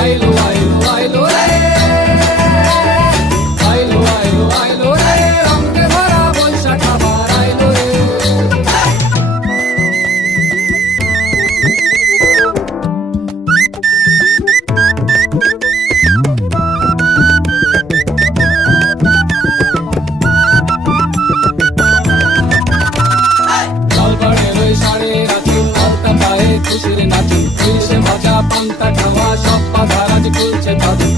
আইলো আইলো আইলো রে, আইলো আইলো আইলো রে, রঙে ভরা বৈশাখ আবার আইলো রে। খুশির নাচি, খুশি মজা পান্তা খাওয়া, সব বাধা রাজ খুলছে তাদের।